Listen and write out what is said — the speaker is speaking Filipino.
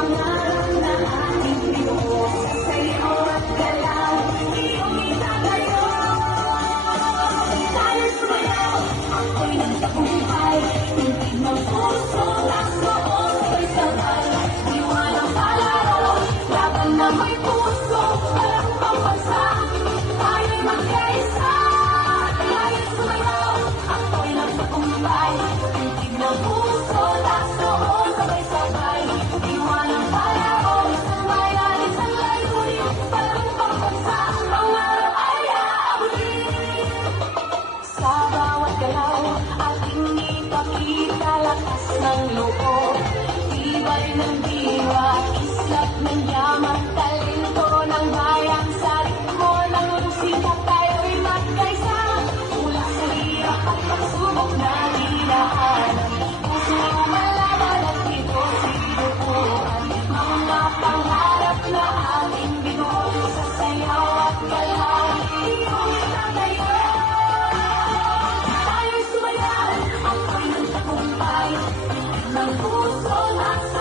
pangarap na ating binuo. Sasayaw at galaw, iyong itatayo. Tayo'y sumayaw, ako'y nagtagumpay. Tubig ng puso, naknoon ko'y sabay. Iwan ang palaro, laban na may puso, walang pambansa. Tayo'y magkaisa, tayo'y sumayaw, ako'y nagtagumpay. Tubig ng puso, naknoon sabay-sabay. Iwan ang palaro, isang bayan, isang layunin, walang pambansa. Pangarap ay aabutin. Sa bawat galaw, ating ipakita lakas ng loob. Tibay ng diwa, islap ng yaman, talento ng bayan. Sa ritmo ng musika, tayo'y magkaisa. Mula sa hirap at pagsubok na dinaanan, puso lumalaban at ito sinubukan. Mga pangarap na ating binuo, sa sayaw at galaw, iyong itatayo. Tayo'y sumayaw, ako'y nagtagumpay. Ng puso nasa